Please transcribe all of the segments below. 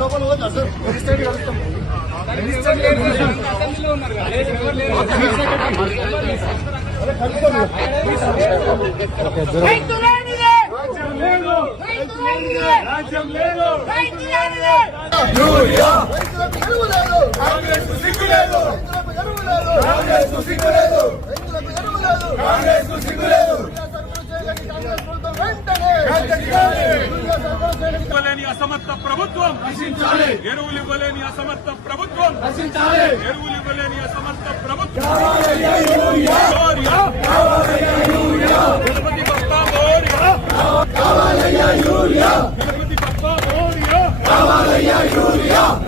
లోపల పోతా sir minister కలుస్తాం ఇవ్వలేని అసమర్థ ప్రభుత్వం నశించాలి. ఎరువులు ఇవ్వలేని అసమర్థ ప్రభుత్వం నశించాలి. ఎరువులు ఇవ్వలేని అసమర్థ ప్రభుత్వం గణపతి బప్పా మోరియా, గణపతి బప్పా మోరియా,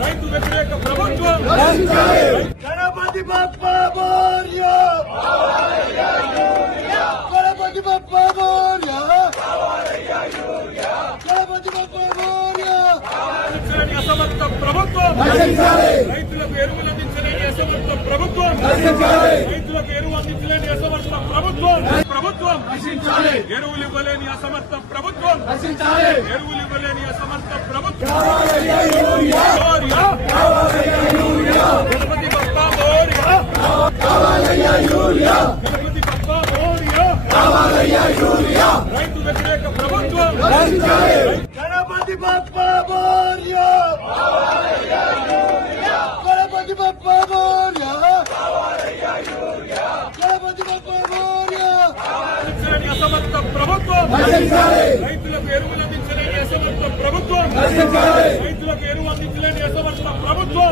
రైతు వ్యతిరేక ప్రభుత్వం గణపతి బప్పా మోరియా, గణపతి బప్పా మోరియా, గణపతి బప్పా మోరియా. అసమర్థ ప్రభుత్వం రైతులకు ఎరువులు అందించలేని అసమర్థ ప్రభుత్వం రైతులకు ఎరువు అందించలేని అసమర్థ ప్రభుత్వం నశించాలి. ఎరువులు ఇవ్వలేని అసమర్థ ప్రభుత్వం ఎరువులు ఇవ్వలేని అసమర్థ ప్రభుత్వం గణపతి బప్పా మోరియా, గణపతి బప్పా మోరియా, రైతు వ్యతిరేక ప్రభుత్వం గణపతి బప్పా మోరియా, గణపతి బప్పా మోరియా, గణపతి బప్పా మోరియా. అసమర్థ ప్రభుత్వం రైతులకు ఎరువులు అందించలేని అసమర్థ ప్రభుత్వం రైతులకు ఎరువు అందించలేని అసమర్థ ప్రభుత్వం